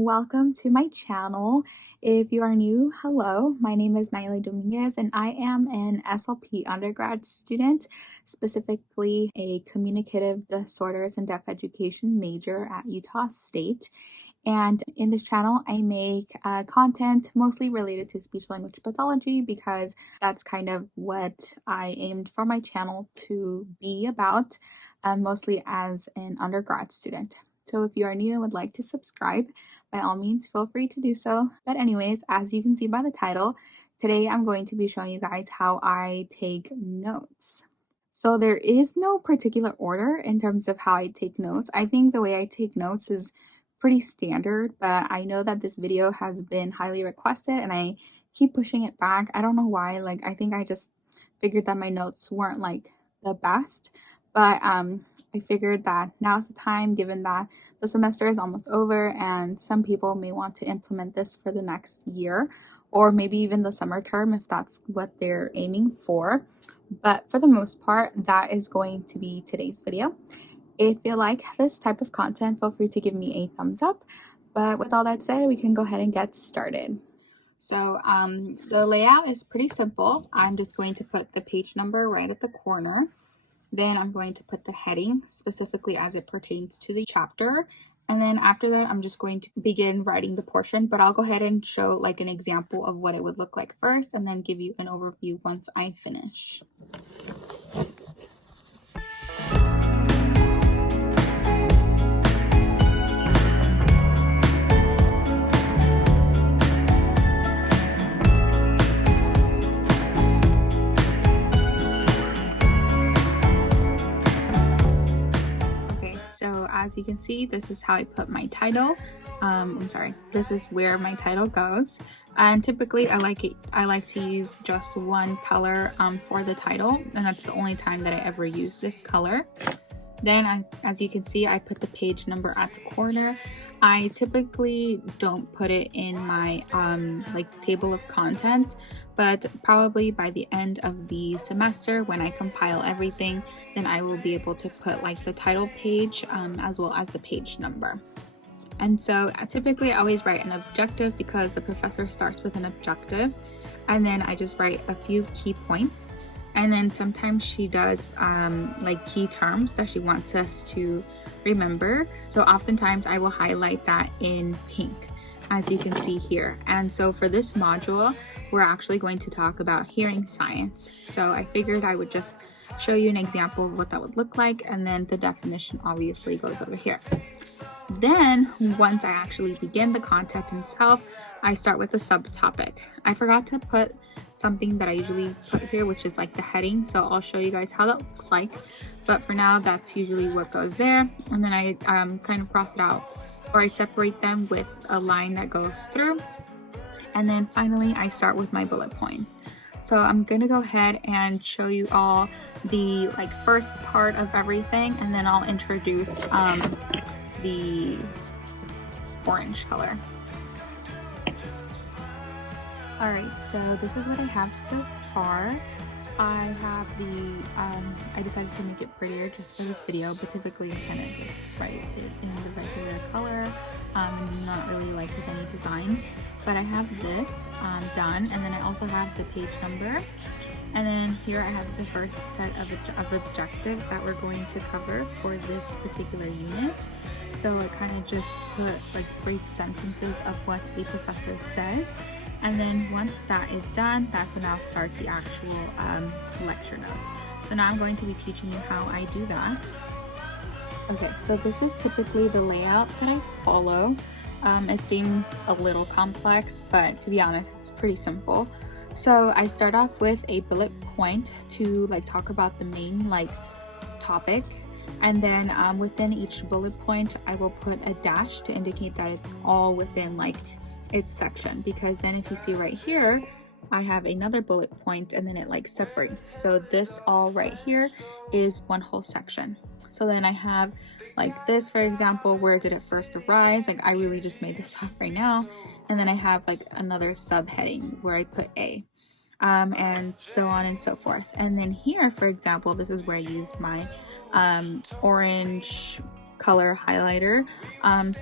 welcome to my channel. If you are new, hello, my name is Nayeli and I am an SLP undergrad student, specifically a communicative disorders and deaf education major at Utah State. And in this channel, I make content mostly related to speech language pathology because that's kind of what I aimed for my channel to be about, mostly as an undergrad student. So if you are new and would like to subscribe, by all means, feel free to do so. But anyways, as you can see by the title, today I'm going to be showing you guys how I take notes. So there is no particular order in terms of how I take notes. I think the way I take notes is pretty standard, but I know that this video has been highly requested and I keep pushing it back. I don't know why. I think I just figured that my notes weren't the best, but I figured that now's the time, given that the semester is almost over and some people may want to implement this for the next year or maybe even the summer term if that's what they're aiming for. But for the most part, that is going to be today's video. If you like this type of content, feel free to give me a thumbs up. But with all that said, we can go ahead and get started. So the layout is pretty simple. I'm just going to put the page number right at the corner. Then I'm going to put the heading specifically as it pertains to the chapter. And then after that, I'm just going to begin writing the portion, but I'll go ahead and show an example of what it would look like first and then give you an overview once I finish. So as you can see, this is how I put my title. This is where my title goes. And typically I like to use just one color for the title, and that's the only time that I ever use this color. Then as you can see, I put the page number at the corner. I typically don't put it in my table of contents, but probably by the end of the semester when I compile everything, then I will be able to put the title page as well as the page number. And so typically I always write an objective because the professor starts with an objective, and then I just write a few key points. And then sometimes she does key terms that she wants us to remember. So oftentimes I will highlight that in pink, as you can see here. And so for this module, we're actually going to talk about hearing science. So I figured I would just show you an example of what that would look like, and then the definition obviously goes over here. Then once I actually begin the content itself, I start with a subtopic. I forgot to put something that I usually put here, which is the heading, so I'll show you guys how that looks like, but for now that's usually what goes there. And then I kind of cross it out, or I separate them with a line that goes through. And then finally I start with my bullet points. So I'm gonna go ahead and show you all the first part of everything, and then I'll introduce the orange color. Alright, so this is what I have so far. I have I decided to make it prettier just for this video, but typically I kind of just write it in the regular color, not really with any design. But I have this done, and then I also have the page number. And then here I have the first set of objectives that we're going to cover for this particular unit. So I kind of just put brief sentences of what the professor says. And then once that is done, that's when I'll start the actual lecture notes. So now I'm going to be teaching you how I do that. Okay, so this is typically the layout that I follow. It seems a little complex, but to be honest, it's pretty simple. So I start off with a bullet point to talk about the main topic, and then within each bullet point I will put a dash to indicate that it's all within its section, because then if you see right here, I have another bullet point and then it separates. So this all right here is one whole section. So then I have this, for example, where did it first arise? I really just made this up right now. And then I have another subheading where I put A, and so on and so forth. And then here, for example, this is where I use my orange color highlighter.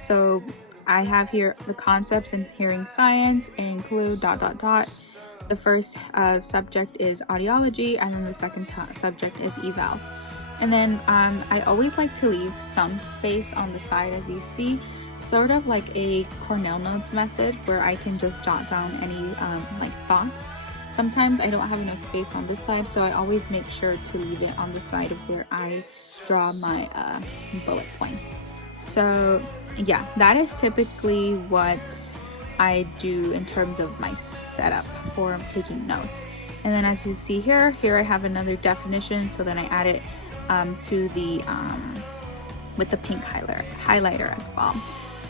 So I have here the concepts in hearing science include ... The first subject is audiology, and then the second subject is evals. And then I always like to leave some space on the side, as you see, sort of like a Cornell notes method where I can just jot down any like thoughts. Sometimes I don't have enough space on this side, so I always make sure to leave it on the side of where I draw my bullet points. So yeah, that is typically what I do in terms of my setup for taking notes. And then as you see here I have another definition, so then I add it to the with the pink highlighter as well.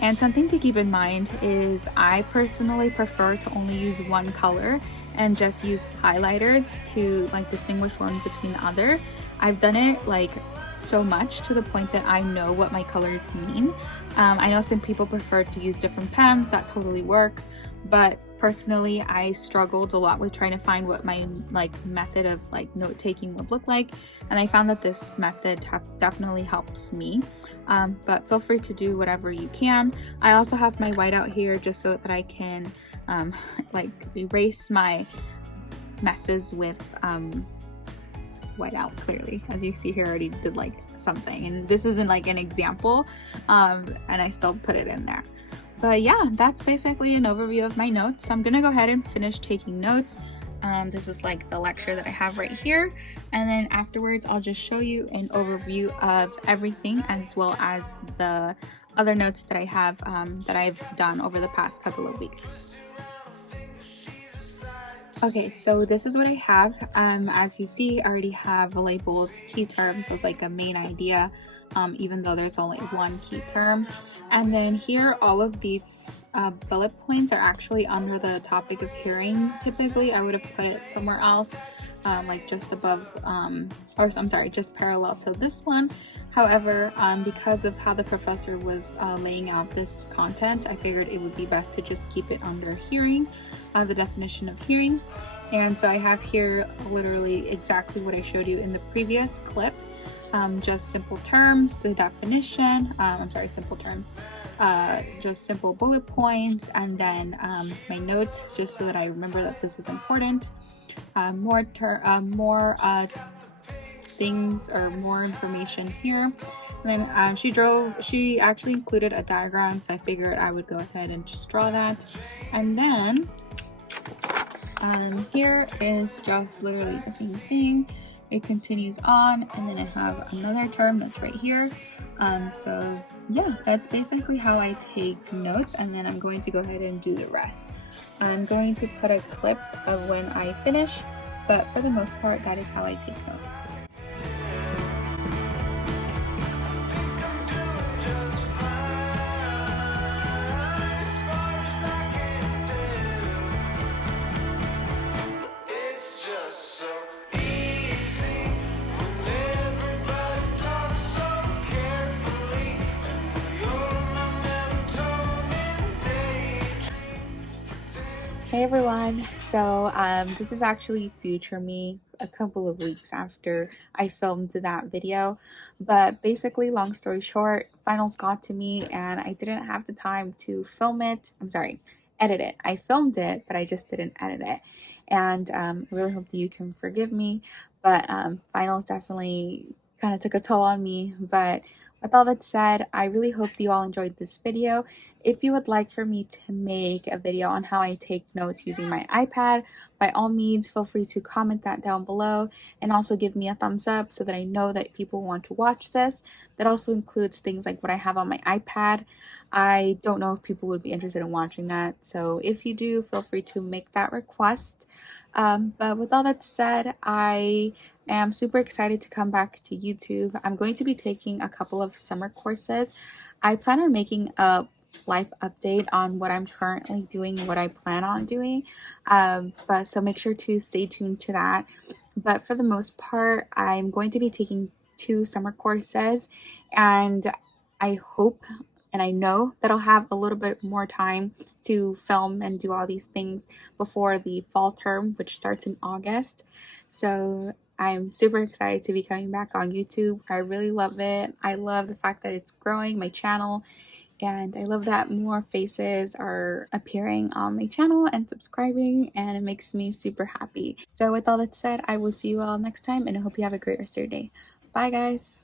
And something to keep in mind is I personally prefer to only use one color and just use highlighters to like distinguish one between the other. I've done it like so much to the point that I know what my colors mean. I know some people prefer to use different pens, that totally works, but personally I struggled a lot with trying to find what my like method of like note taking would look like, and I found that this method definitely helps me. But feel free to do whatever you can. I also have my whiteout here just so that I can like erase my messes with whiteout clearly. As you see here, I already did like something, and this isn't like an example, and I still put it in there. But yeah, that's basically an overview of my notes. I'm gonna go ahead and finish taking notes. This is like the lecture that I have right here, and then afterwards I'll just show you an overview of everything, as well as the other notes that I have that I've done over the past couple of weeks. Okay, so this is what I have. As you see, I already have labeled key terms as like a main idea, even though there's only one key term. And then here, all of these bullet points are actually under the topic of hearing. Typically, I would have put it somewhere else, like just above, or I'm sorry, just parallel to this one. However, because of how the professor was laying out this content, I figured it would be best to just keep it under hearing, the definition of hearing. And so I have here literally exactly what I showed you in the previous clip. Just simple terms, the definition, simple terms, just simple bullet points, and then my notes, just so that I remember that this is important. More things or more information here. And then she actually included a diagram, so I figured I would go ahead and just draw that. And then here is just literally the same thing. It continues on, and then I have another term that's right here. So yeah, that's basically how I take notes, and then I'm going to go ahead and do the rest. I'm going to put a clip of when I finish, but for the most part, that is how I take notes. Hey everyone, so this is actually future me a couple of weeks after I filmed that video, but basically, long story short, finals got to me and I didn't have the time to edit it. I filmed it, but I just didn't edit it, and I really hope that you can forgive me, but finals definitely kind of took a toll on me. But with all that said, I really hope that you all enjoyed this video. If you would like for me to make a video on how I take notes using my iPad, by all means, feel free to comment that down below, and also give me a thumbs up so that I know that people want to watch this. That also includes things like what I have on my iPad. I don't know if people would be interested in watching that, so if you do, feel free to make that request. But with all that said, I am super excited to come back to YouTube. I'm going to be taking a couple of summer courses. I plan on making a life update on what I'm currently doing, what I plan on doing, but so make sure to stay tuned to that. But for the most part, I'm going to be taking 2 summer courses, and I hope and I know that I'll have a little bit more time to film and do all these things before the fall term, which starts in August. So I'm super excited to be coming back on YouTube. I really love it. I love the fact that it's growing, my channel, and I love that more faces are appearing on my channel and subscribing, and it makes me super happy. So with all that said, I will see you all next time, and I hope you have a great rest of your day. Bye guys!